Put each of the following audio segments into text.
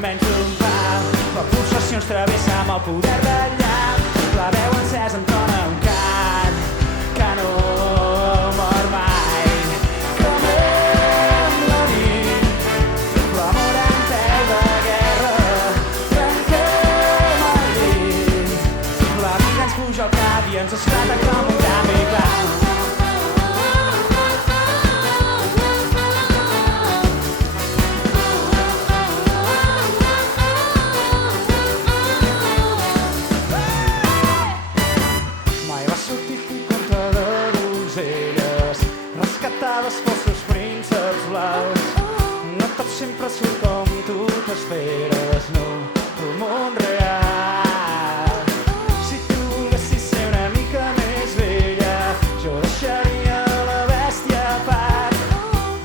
menys un pa. La pulsació ens travessa amb el poder del llamp. La veu encesa entona un cant que no mor mai. Cremem la nit, l'amor en peu de guerra. Trenquem el llit, la vida ens puja al cap i ens esclata com un canvi clar. Els foscos prínceps blaus. No tot sempre surt com tu t'esperes, no, el món real. Si tu volguessis ser una mica més vella, jo deixaria la bèstia a part.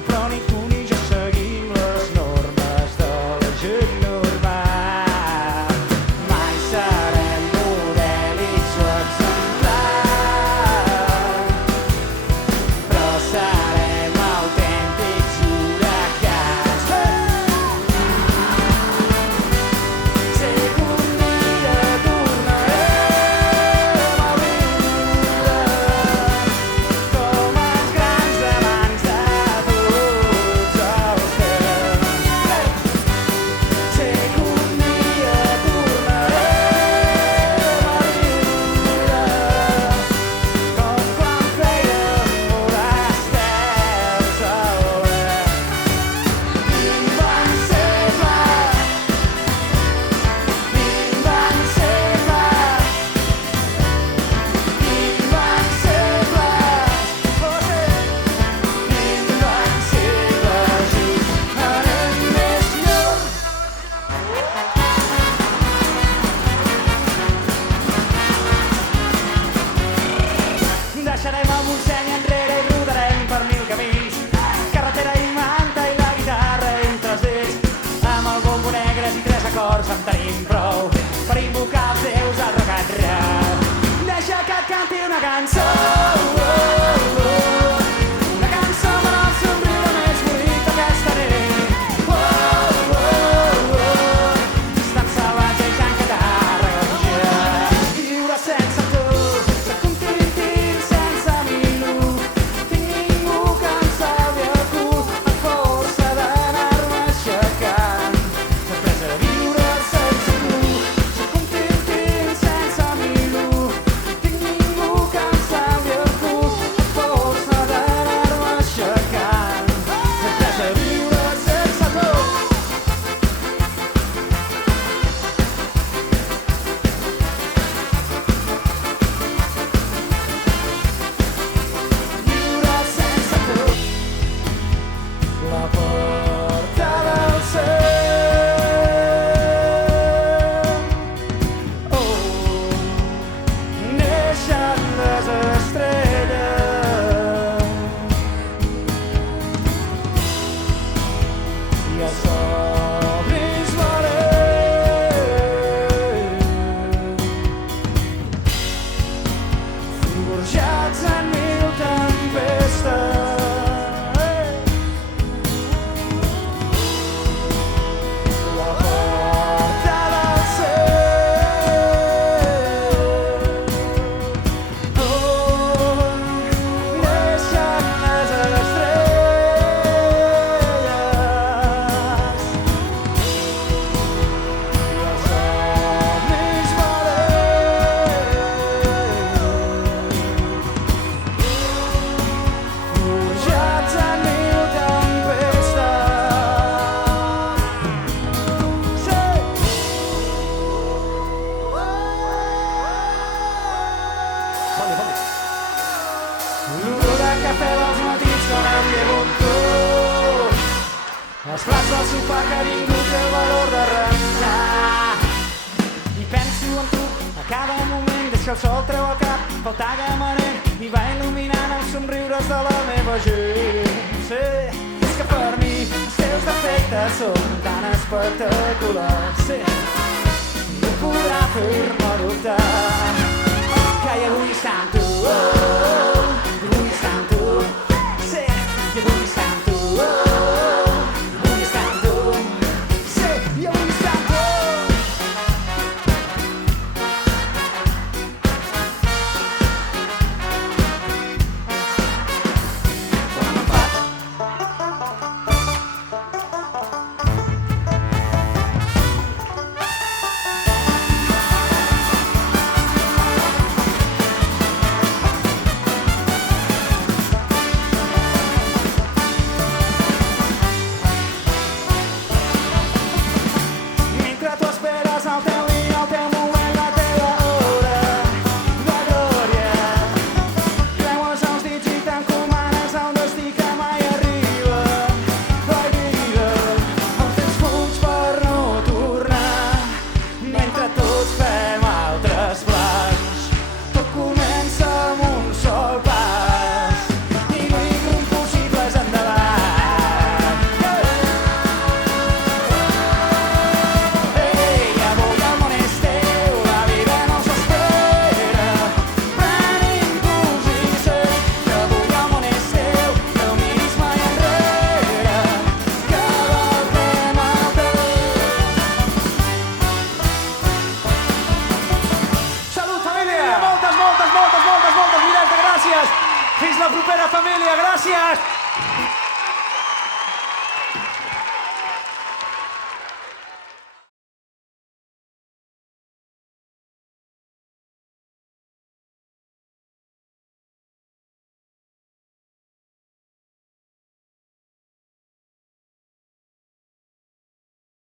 Però ni tu ni jo seguim les normes de la gent normal. Mai serem modèlics o exemplars, però serem autèntics huracans. Sé que un dia tornarem a viure com els grans amants de tots els temps. Sé que un dia tornarem a viure com quan fèiem volar estels al vent. Deixarem el Montseny enrere i rodarem per 1000 camins. Carretera i manta i la guitarra entre els dits. Amb el bombo negres i 3 acords en tenim prou per invocar els déus del rock and roll. Deixa que et canti una cançó, una cançó per al somriure més bonic d'aquesta nit. És tan salvatge i tan catarroja, viure sense tu. Soc un tintín sense milo, tinc ningú que em salvi el cul a força d'anar-me aixecant. M'he après a viure sense tu. Soc un tintín sense milo, tinc ningú que em salvi el cul a força d'anar-me aixecant. M'he après a viure sense tu. Viure sense tu. La porta del cel, neixen les estrelles i els somnis valents, forjats en 1000 tempestes. La porta del cel, neixen les estrelles i els somnis valents, forjats en 1000 tempestes. Sí. L'olor de cafè dels matins quan em llevo amb tu, els plats del sopar que ningú té el valor de rentar. I penso en tu a cada moment des que el sol treu el cap pel tagamanent i va il·luminant els somriures de la meva gent. Sí, és que per mi els teus defectes són tan espectaculars. Sí, no podrà fer-me dubtar que hi vull estar amb tu. I vull estar amb tu. Sí, i vull estar amb tu. I vull estar amb tu. Sí, i vull estar Fins la propera, família. Gràcies!